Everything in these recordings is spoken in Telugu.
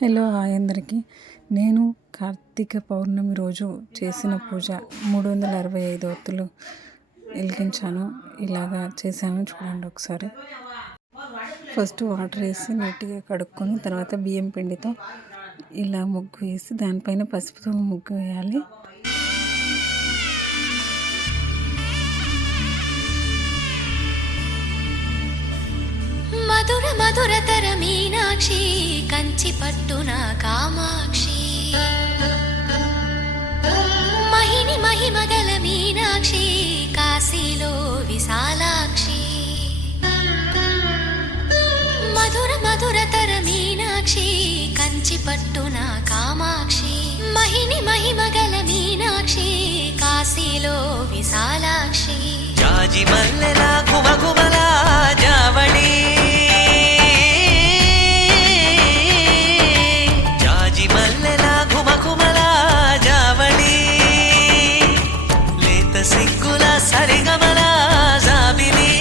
హలో హాయ్ అందరికీ. నేను కార్తీక పౌర్ణమి రోజు చేసిన పూజ 365 ఒత్తులు వెలిగించాను. ఇలాగా చేశాను, చూడండి ఒకసారి. ఫస్ట్ వాటర్ వేసి నీట్గా కడుక్కొని తర్వాత బియ్యం పిండితో ఇలా ముగ్గు వేసి దానిపైన పసుపుతో ముగ్గు వేయాలి. మధుర మధురతర మీనాక్షి కంచి పట్టున కామాక్షి మహిని మహిమగల మీనాక్షి కాశీలో విశాలాక్షి మధుర మధురతర మీనాక్షి కంచి పట్టున కామాక్షి మహిని మహిమగల మీనాక్షి కాశీలో విశాలాక్షి జాజి మల్లెలా ఘుమఘుమలా జావళి జాజి మల్లెలా ఘుమఘుమలా జావళి లేత సిగ్గుల సరిగమల జాబిలి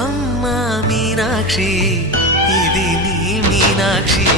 అమ్మ మీనాక్షి ఇది నీ మీనాక్షి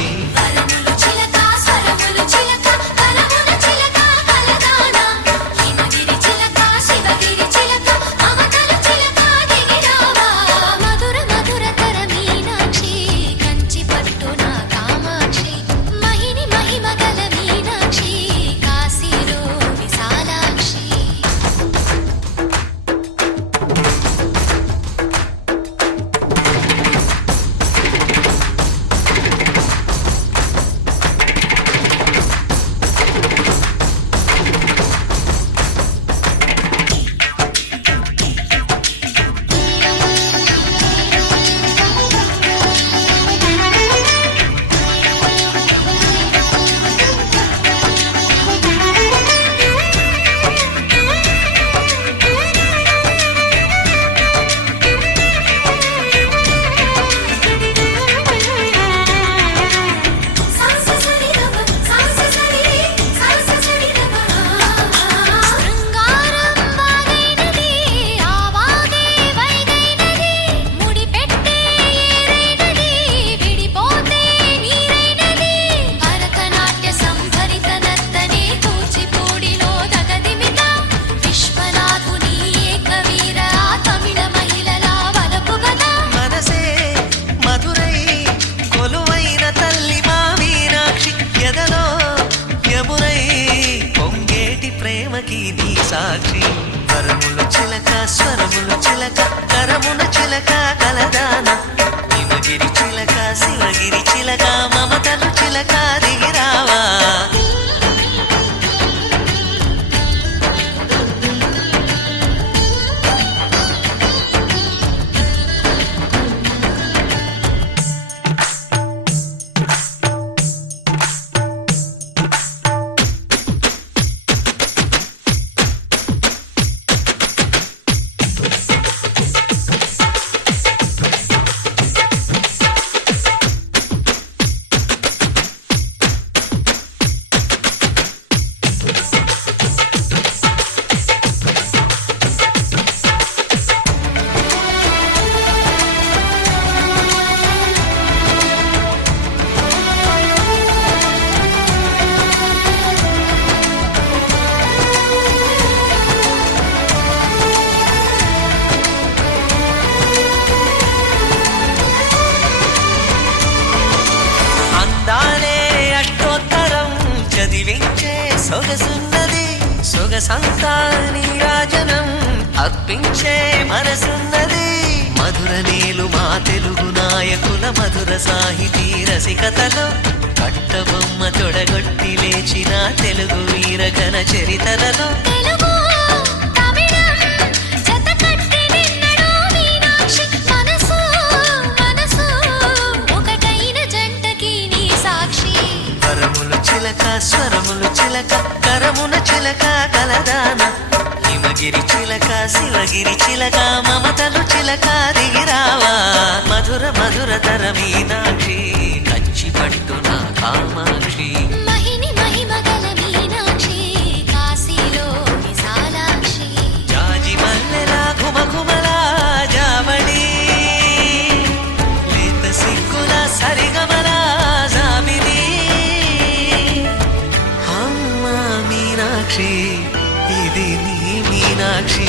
సాక్షి వరములు చిలక స్వరములు చిలక కరమున చిలక కలదాన హిమగిరి చిలక శివగిరి చిలక మమతలు చిలక దిగిరావా సొగసున్నది సొగసంతా నీరాజనం అర్పించే మనసున్నది మధుర నేలు మా తెలుగు నాయకుల మధుర సాహితీ రసికతలో కట్టబొమ్మ తొడగొట్టి లేచిన తెలుగు వీరగణ చరితలలో చిలక స్వరములు చిలక కరమున చిలక కలదాన హిమగిరి చిలక శివగిరి చిలక మమతలు చిలక దిగిరావా మధుర మధురతర మీనాక్షి కంచి పట్టున కామాక్షి మహిని మహిమగల మీనాక్షి కాశీలో విశాలాక్షి జాజి మల్లెలా ఘుమఘుమలా జావళి లేత సిగ్గుల సరిగమలా మీనాక్షి